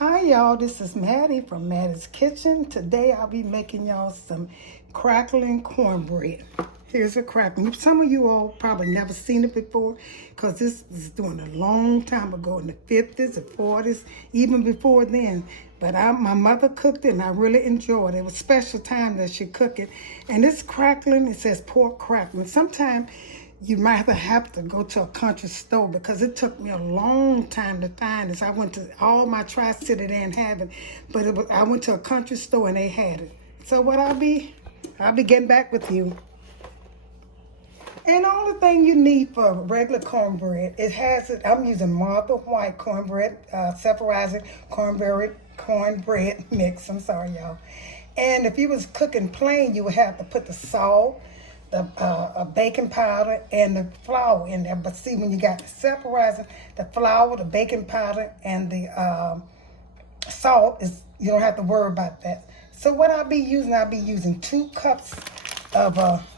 Hi y'all, this is Mattie from Mattie's Kitchen. Today I'll be making y'all some crackling cornbread. Here's a crackling. Some of you all probably never seen it before because this is doing a long time ago in the 50s, the 40s, even before then. But my mother cooked it and I really enjoyed it. It was a special time that she cooked it. And this crackling, it says pork crackling. Sometimes you might have to go to a country store because it took me a long time to find this. I went to all my Tri-City, they didn't have it, but I went to a country store and they had it. So what I'll be getting back with you. And all the thing you need for regular cornbread, I'm using Martha White cornbread, self-rising cornbread mix. I'm sorry, y'all. And if you was cooking plain, you would have to put the salt, the baking powder, and the flour in there. But see, when you got the self-rising, the flour, the baking powder, and the salt, you don't have to worry about that. So what I'll be using 2 cups of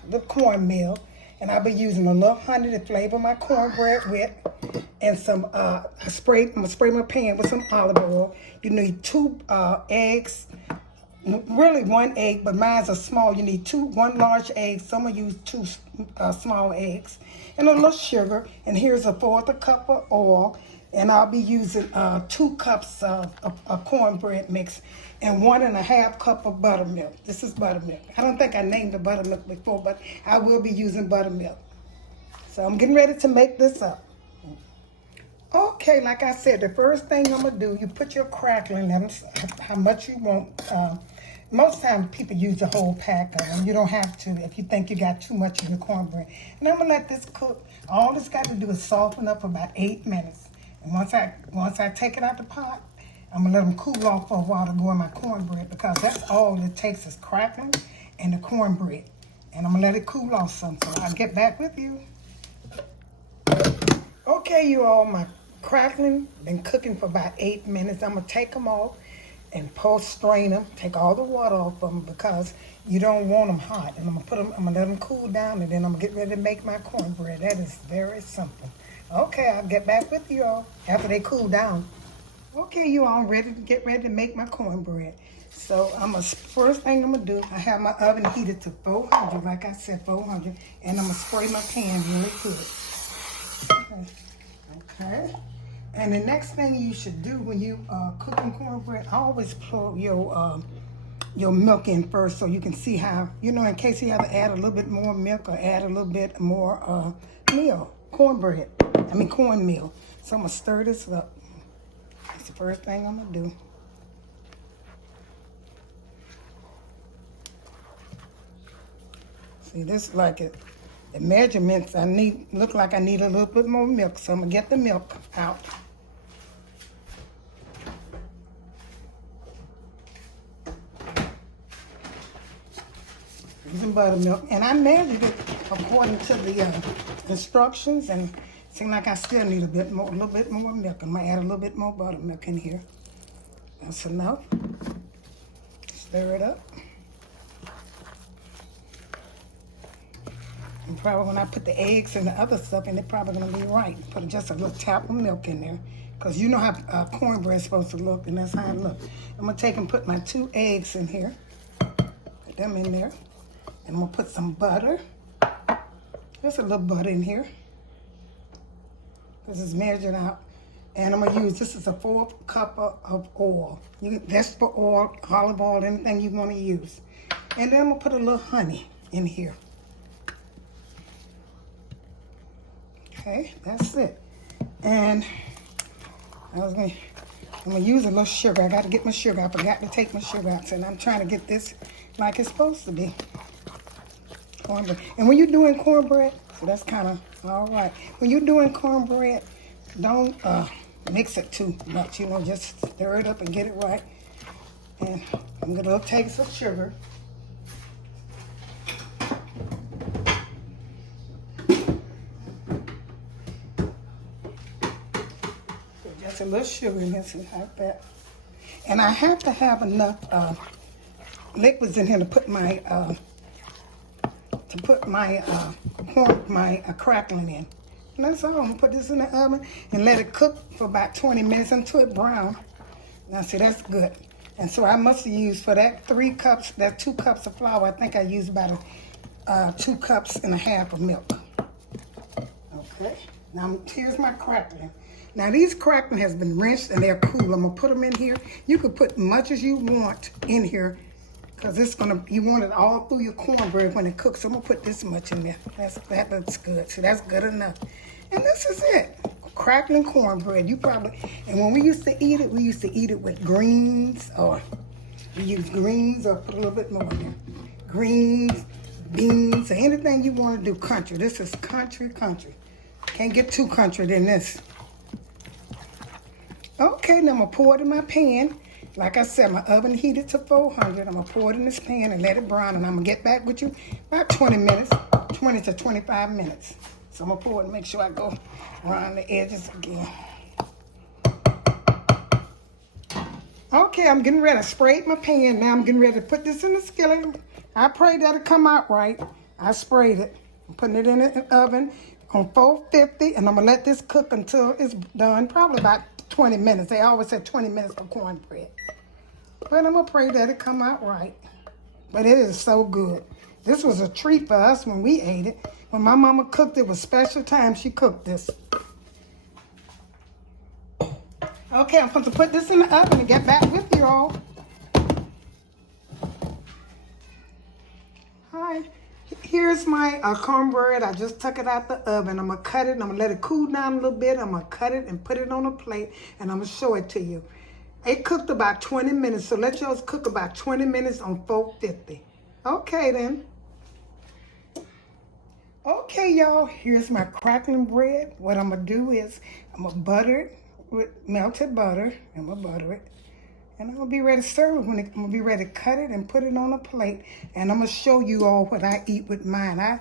the cornmeal. And I'll be using a little honey to flavor my cornbread with, and some I'm gonna spray my pan with some olive oil. You need 2 eggs, really 1 egg, but mine's are small. You need 1 large egg. Some will use 2 small eggs, and a little sugar. And here's a 1/4 cup of oil. And I'll be using 2 cups of cornbread mix and 1½ cup of buttermilk. This is buttermilk. I don't think I named the buttermilk before, but I will be using buttermilk. So I'm getting ready to make this up. Okay, like I said, the first thing I'm gonna do, you put your crackling in, how much you want. Most times people use the whole pack of them. You don't have to if you think you got too much of your cornbread. And I'm gonna let this cook. All it's got to do is soften up for about 8 minutes. And once I take it out the pot, I'm gonna let them cool off for a while to go in my cornbread, because that's all it takes is crackling and the cornbread. And I'm gonna let it cool off some, so I'll get back with you. Okay, you all, my crackling been cooking for about 8 minutes. I'm gonna take them off and strain them, take all the water off of them because you don't want them hot. And I'm gonna let them cool down, and then I'm gonna get ready to make my cornbread. That is very simple. Okay, I'll get back with you all after they cool down. Okay, you all, get ready to make my cornbread. So first thing I'm gonna do, I have my oven heated to 400, like I said, 400, and I'm gonna spray my pan really good. Okay. And the next thing you should do when you cooking cornbread, always pour your milk in first so you can see how, in case you have to add a little bit more milk or add a little bit more cornmeal. So I'm gonna stir this up. That's the first thing I'm gonna do. See, this is like it. The measurements look like I need a little bit more milk, so I'm gonna get the milk out. Using buttermilk, and I measured it according to the instructions, and it seems like I still need a little bit more milk. I'm gonna add a little bit more buttermilk in here. That's enough. Stir it up. And probably when I put the eggs and the other stuff in, it's probably gonna be right. Put just a little tap of milk in there, because you know how cornbread is supposed to look, and that's how it looks. I'm gonna take and put my 2 eggs in here. Put them in there. And I'm gonna put some butter. Just a little butter in here. This is measured out. And I'm gonna this is a 4 cup of oil. Vegetable oil, olive oil, anything you wanna use. And then I'm gonna put a little honey in here. Okay, that's it. And I'm gonna use a little sugar. I gotta get my sugar. I forgot to take my sugar out. And I'm trying to get this like it's supposed to be. Cornbread. And when you're doing cornbread, so that's kind of all right. When you're doing cornbread, don't mix it too much. Just stir it up and get it right. And I'm gonna take some sugar. Just a little sugar in here, like that. And I have to have enough liquids in here to put my crackling in. And that's all. I'm gonna put this in the oven and let it cook for about 20 minutes until it brown. Now see, that's good. And so I must have used for that 2 cups of flour, I think I used about 2 cups and a half of milk. Okay, now here's my crackling. Now these crackling has been rinsed and they're cool. I'm gonna put them in here. You could put much as you want in here because you want it all through your cornbread when it cooks. So I'm gonna put this much in there. That looks good. So that's good enough. And this is it. Cracklin cornbread. And when we used to eat it with greens, or we use greens, or put a little bit more in there. Greens, beans, or anything you want to do country. This is country. Can't get too country than this. Okay, now I'm going to pour it in my pan. Like I said, my oven heated to 400. I'm going to pour it in this pan and let it brown. And I'm going to get back with you about 20 minutes, 20 to 25 minutes. So I'm going to pour it and make sure I go around the edges again. Okay, I'm getting ready. I sprayed my pan. Now I'm getting ready to put this in the skillet. I pray that'll come out right. I sprayed it. I'm putting it in the oven on 450. And I'm going to let this cook until it's done. Probably about 20 minutes. They always say 20 minutes for cornbread. But I'm going to pray that it come out right. But it is so good. This was a treat for us when we ate it. When my mama cooked, it was special time she cooked this. Okay, I'm going to put this in the oven and get back with you all. Hi. Here's my cornbread. I just took it out the oven. I'm going to cut it. I'm going to let it cool down a little bit. I'm going to cut it and put it on a plate. And I'm going to show it to you. It cooked about 20 minutes. So let yours cook about 20 minutes on 450. Okay, then. Okay, y'all. Here's my crackling bread. What I'm going to do is I'm going to butter it with melted butter. I'm going to butter it. And I'm going to be ready to serve it. I'm going to be ready to cut it and put it on a plate. And I'm going to show you all what I eat with mine. I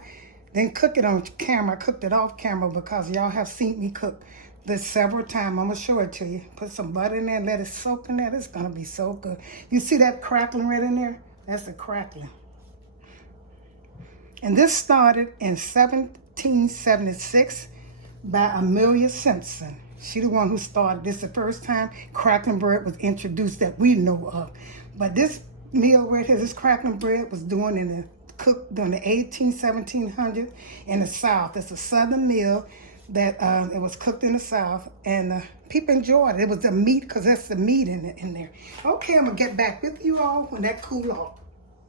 didn't cook it on camera. I cooked it off camera because y'all have seen me cook this several times. I'm going to show it to you. Put some butter in there and let it soak in there. It's going to be so good. You see that crackling right in there? That's the crackling. And this started in 1776 by Amelia Simpson. She the one who started this. The first time crackling bread was introduced that we know of. But this meal right here, this crackling bread was cooked during the 1700s in the South. It's a Southern meal that it was cooked in the South, and people enjoyed it. It was the meat, because that's the meat in there. Okay, I'm going to get back with you all when that cool off.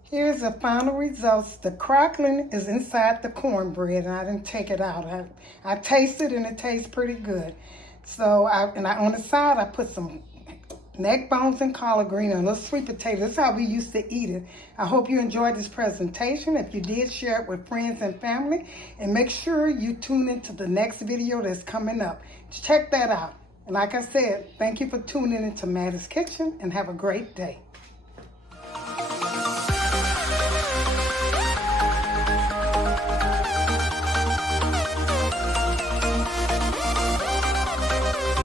Here's the final results. The crackling is inside the cornbread, and I didn't take it out. I tasted and it tastes pretty good. So, on the side, I put some neck bones and collard green and a little sweet potato. That's how we used to eat it. I hope you enjoyed this presentation. If you did, share it with friends and family. And make sure you tune into the next video that's coming up. Check that out. And like I said, thank you for tuning into Mattie's Kitchen, and have a great day.